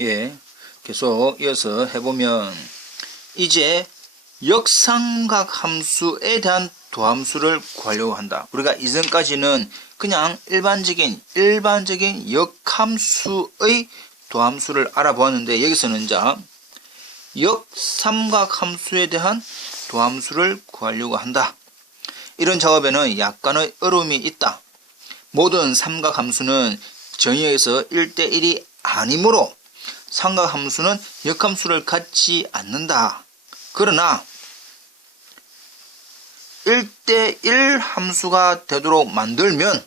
예, 계속 이어서 해보면 이제 역삼각 함수에 대한 도함수를 구하려고 한다. 우리가 이전까지는 그냥 일반적인 역함수의 도함수를 알아보았는데 여기서는 자 역삼각 함수에 대한 도함수를 구하려고 한다. 이런 작업에는 약간의 어려움이 있다. 모든 삼각 함수는 정의에서 1대1이 아니므로 삼각 함수는 역함수를 갖지 않는다. 그러나 1대1 함수가 되도록 만들면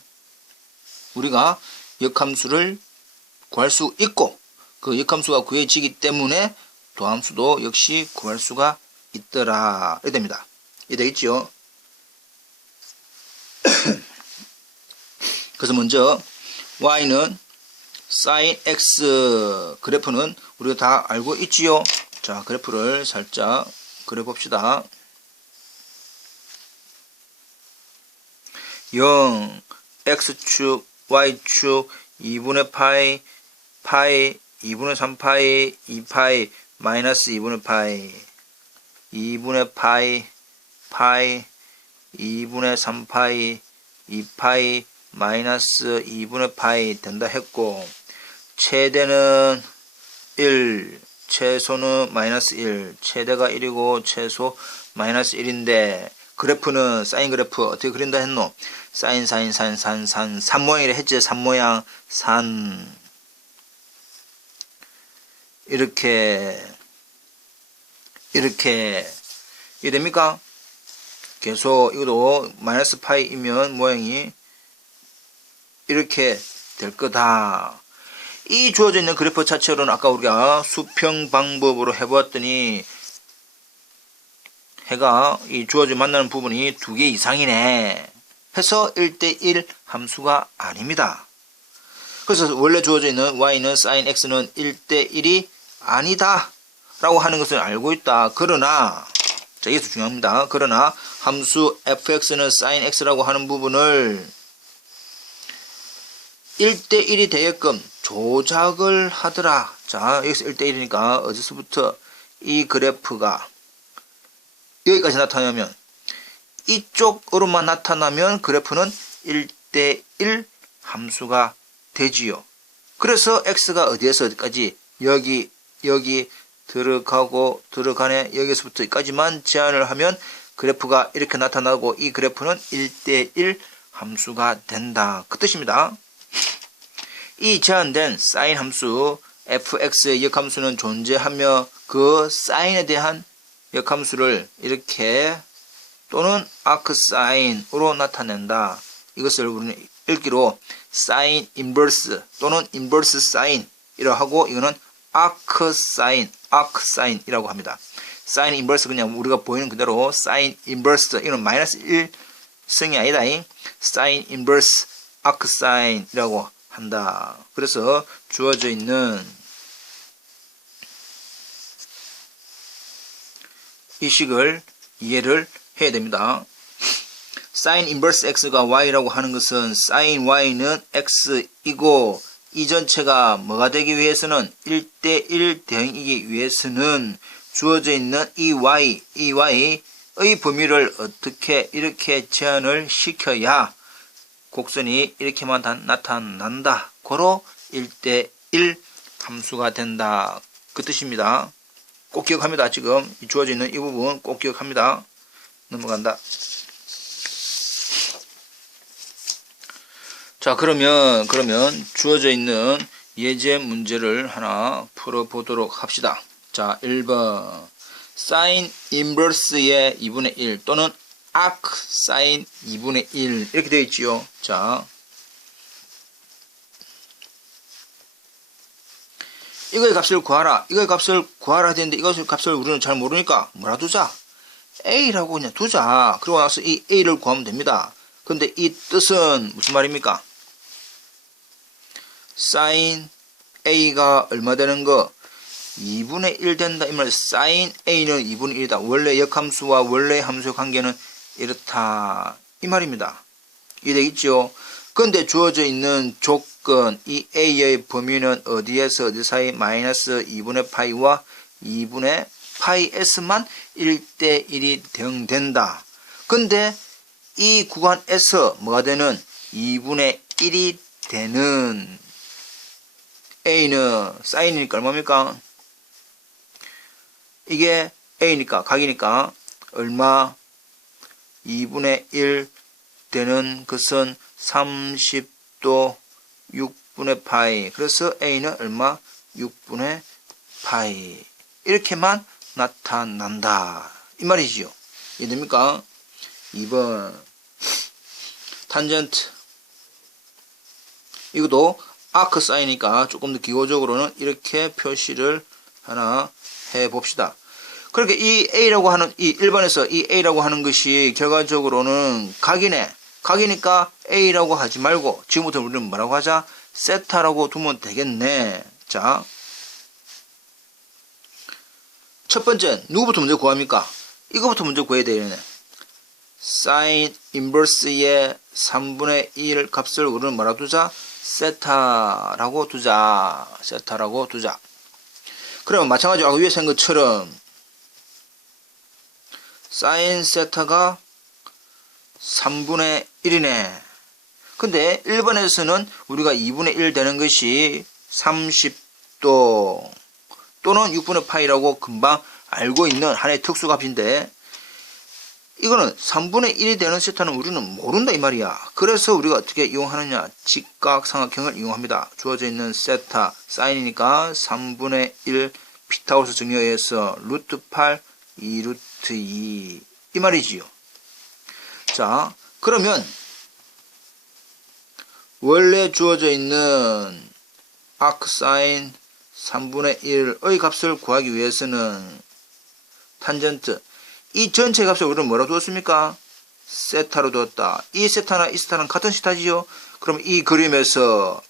우리가 역함수를 구할 수 있고 그 역함수가 구해지기 때문에 도함수도 역시 구할 수가 있더라. 이렇게 됩니다. 이해되겠죠? 그래서 먼저 y는 sin x 그래프는 우리가 다 알고 있지요. 자, 그래프를 살짝 그려봅시다. 0 x축 y축 2분의 파이 2분의 3파이 2파이 마이너스 2분의 파이 2분의 파이 2분의 3파이 2파이 마이너스 2분의 파이 된다 했고 최대는 1 최소는 마이너스 1 최대가 1이고 최소 마이너스 1인데 그래프는 사인 그래프 어떻게 그린다 했노? 사인 산 모양이라 했지. 산 모양 산 이렇게 이해됩니까? 계속 이것도 마이너스 파이이면 모양이 이렇게 될 거다. 이 주어져 있는 그래프 자체로는 아까 우리가 수평 방법으로 해보았더니 해가 이 주어져 만나는 부분이 2개 이상이네 해서 1대1 함수가 아닙니다. 그래서 원래 주어져 있는 y는 sin x는 1대1이 아니다 라고 하는 것을 알고 있다. 그러나 자, 이게 중요합니다. 그러나 함수 fx는 sin x라고 하는 부분을 1대1이 되게끔 조작을 하더라. 자, 여기서 1대1이니까 어디서부터 이 그래프가 여기까지 나타나면 이쪽으로만 나타나면 그래프는 1대1 함수가 되지요. 그래서 x가 어디에서 어디까지 여기 들어가네 여기서부터 여기까지만 제한을 하면 그래프가 이렇게 나타나고 이 그래프는 1대1 함수가 된다. 그 뜻입니다. 이 제한된 사인 함수 fx의 역함수는 존재하며 그 사인에 대한 역함수를 이렇게 또는 아크사인으로 나타낸다. 이것을 우리는 읽기로 사인 인버스 또는 인버스 사인이라고 하고 이거는 아크사인이라고 합니다. 사인 인버스 그냥 우리가 보이는 그대로 사인 인버스 이거는 마이너스 1승이 아니다. 사인 인버스 아크사인이라고 한다. 그래서 주어져 있는 이 식을 이해를 해야 됩니다. sin 인버스 x가 y라고 하는 것은 sin y는 x이고 이 전체가 뭐가 되기 위해서는 1대1 대응이기 위해서는 주어져 있는 이 y의 범위를 어떻게 이렇게 제한을 시켜야 곡선이 이렇게만 나타난다. 고로 1대1 함수가 된다. 그 뜻입니다. 꼭 기억합니다. 지금 주어져 있는 이 부분 꼭 기억합니다. 넘어간다. 자, 그러면 주어져 있는 예제 문제를 하나 풀어보도록 합시다. 자, 1번 sin 인버스의 2분의 1 또는 arc sin 2분의 1 이렇게 되어 있지요. 자, 이거의 값을 구하라. 이거의 값을 구하라 되는데 이것의 값을 우리는 잘 모르니까 뭐라 두자? A라고 그냥 두자. 그러고 나서 이 A를 구하면 됩니다. 근데 이 뜻은 무슨 말입니까? sin A가 얼마 되는 거? 2분의 1 된다. 이 말 sin A는 2분의 1이다. 원래 역함수와 원래 함수의 관계는 이렇다. 이 말입니다. 이해되겠죠? 근데 주어져 있는 무조건 이 a의 범위는 어디에서 어디 사이 마이너스 2분의 파이와 2분의 파이 s만 1대1이 대응된다. 근데 이 구간에서 뭐가 되는 2분의 1이 되는 a는 사인이니까 얼마입니까? 이게 a니까 각이니까 얼마? 2분의 1 되는 것은 30도 6분의 파이. 그래서 a는 얼마? 6분의 파이. 이렇게만 나타난다. 이 말이지요. 이해됩니까? 2번 탄젠트. 이것도 아크 사이니까 조금 더 기호적으로는 이렇게 표시를 하나 해봅시다. 그렇게 이 a라고 하는 이 1번에서 이 a라고 하는 것이 결과적으로는 각이네. 각이니까 a라고 하지 말고 지금부터 우리는 뭐라고 하자? 세타라고 두면 되겠네. 자, 첫 번째 누구부터 먼저 구합니까? 이거부터 먼저 구해야 되겠네. 사인 인버스의 3분의 1 값을 우리는 뭐라고 두자? 세타라고 두자. 세타라고 두자. 그러면 마찬가지로 아까 위에 쓴 것처럼 사인 세타가 3분의 1이네. 근데 1번에서는 우리가 2분의 1 되는 것이 30도 또는 6분의 파이라고 금방 알고 있는 하나의 특수값인데 이거는 3분의 1이 되는 세타는 우리는 모른다 이 말이야. 그래서 우리가 어떻게 이용하느냐? 직각삼각형을 이용합니다. 주어져 있는 세타 사인이니까 3분의 1 피타고라스 정리에 의해서 루트 8 2루트 2 이 말이지요. 자, 그러면 원래 주어져 있는 아크사인 3분의 1의 값을 구하기 위해서는 탄젠트 이 전체 값을 우리는 뭐라고 두었습니까? 세타로 두었다. 이 세타나 이 세타는 같은 세타지요. 그럼 이 그림에서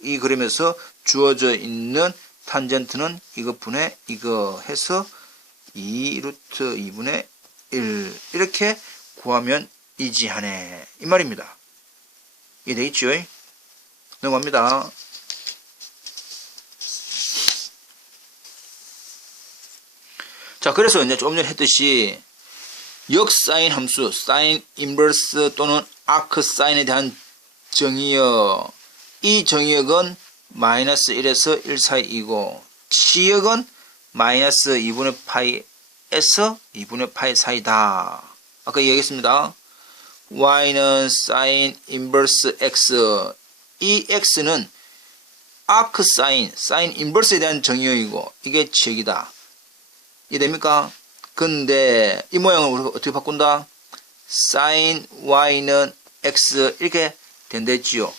주어져 있는 탄젠트는 이것분의 이거 해서 2루트 2분의 1 이렇게 구하면 이지하네 이 말입니다. 이해되겠죠? 넘어갑니다. 자, 그래서 이제 조금 전에 했듯이 역사인 함수, 사인 인버스 또는 아크 사인에 대한 정의역, 이 정의역은 마이너스 1에서 1 사이이고 치역은 마이너스 2분의 파이에서 2분의 파이 사이다. 아까 얘기했습니다. y는 사인 인버스 x, 이 x는 아크 사인, 사인 인버스에 대한 정의역이고 이게 치역이다. 이해됩니까? 근데 이 모양을 우리가 어떻게 바꾼다? sin y는 x 이렇게 된댔지요.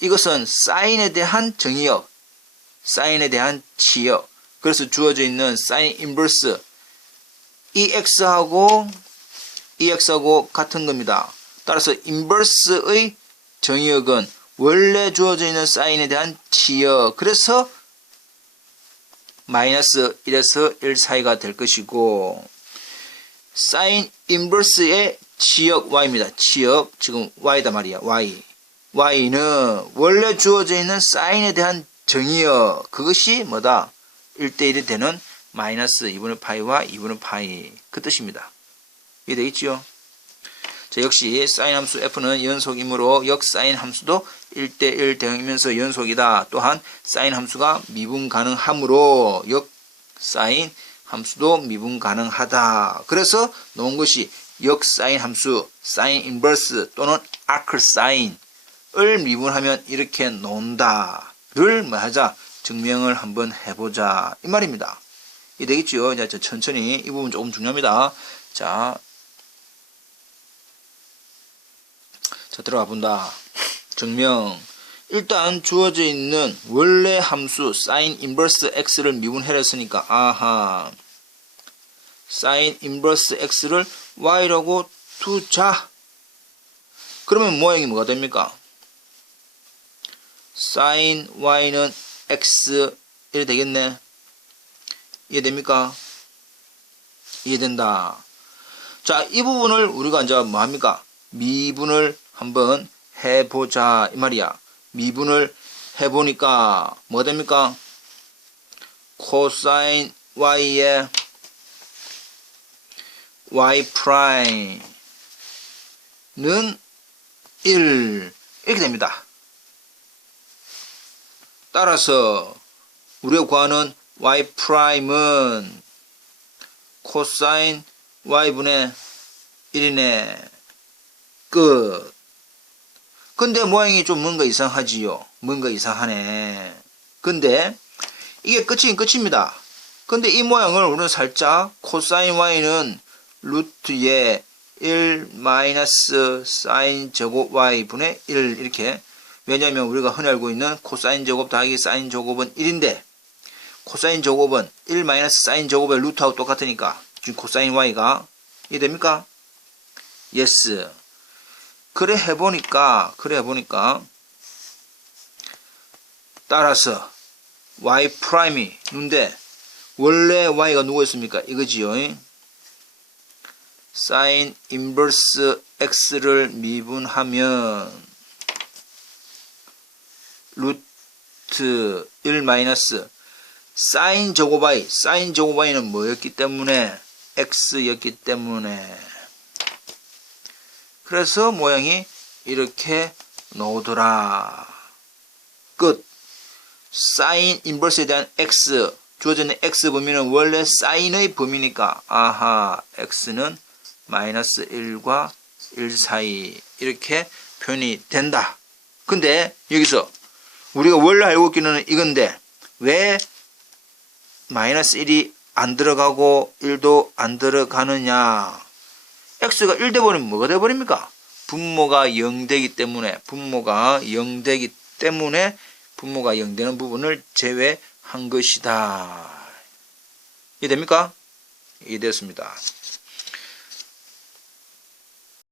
이것은 사인에 대한 정의역, 사인에 대한 치역. 그래서 주어져 있는 사인 인버스 이 x하고 같은 겁니다. 따라서 인버스의 정의역은 원래 주어져 있는 사인에 대한 치역. 그래서 마이너스 1에서 1 사이가 될 것이고 사인 인버스의 치역 y입니다. 치역 지금 y다 말이야. y는 원래 주어져 있는 사인에 대한 정의역 그것이 뭐다? 1대1이 되는 마이너스 2분의 파이와 2분의 파이 그 뜻입니다. 이해되겠지요? 자, 역시 사인 함수 f는 연속이므로 역사인 함수도 1대1 대응이면서 연속이다. 또한 사인 함수가 미분 가능하므로 역사인 함수도 미분 가능하다. 그래서 놓은 것이 역사인 함수, 사인 인버스 또는 아크 사인을 미분하면 이렇게 놓는다를 뭐 하자? 증명을 한번 해보자. 이 말입니다. 이해되겠지요? 자, 천천히 이 부분 조금 중요합니다. 자, 들어가 본다. 증명. 일단 주어져 있는 원래 함수 사인 인버스 x를 미분해냈으니까 아하 사인 인버스 x를 y라고 두자. 그러면 모양이 뭐가 됩니까? 사인 y는 x 이래 되겠네. 이해됩니까? 이해된다. 자, 이 부분을 우리가 이제 뭐 합니까? 미분을 한번 해보자 이 말이야. 미분을 해보니까 뭐가 됩니까? 코사인 y의 y 프라임은 1 이렇게 됩니다. 따라서 우리가 구하는 y 프라임은 코사인 y분의 1이네. 끝. 근데 모양이 좀 뭔가 이상하지요. 뭔가 이상하네. 근데 이게 끝이긴 끝입니다. 근데 이 모양을 우리는 살짝 코사인 y는 루트의 1 마이너스 사인 제곱 y분의 1 이렇게, 왜냐하면 우리가 흔히 알고 있는 코사인 제곱 더하기 사인 제곱은 1인데 코사인 제곱은 1 마이너스 사인 제곱의 루트하고 똑같으니까 지금 코사인 y가 이해 됩니까? 예스. 그래 해보니까 따라서 y 프라임이 누군데 원래 y가 누구였습니까? 이거지요. 사인 인버스 x를 미분하면 루트 1 마이너스 사인 제곱 y는 뭐였기 때문에 x였기 때문에, 그래서 모양이 이렇게 나오더라. 끝. 사인 인버스에 대한 x, 주어져 있는 x 범위는 원래 사인의 범위니까 아하, x는 마이너스 1과 1 사이 이렇게 표현이 된다. 근데 여기서 우리가 원래 알고 있기는 이건데 왜 마이너스 1이 안 들어가고 1도 안 들어가느냐? x가 1 돼버리면 뭐가 돼버립니까? 분모가 0 되기 때문에 분모가 0 되는 부분을 제외한 것이다. 이해됩니까? 이해됐습니다.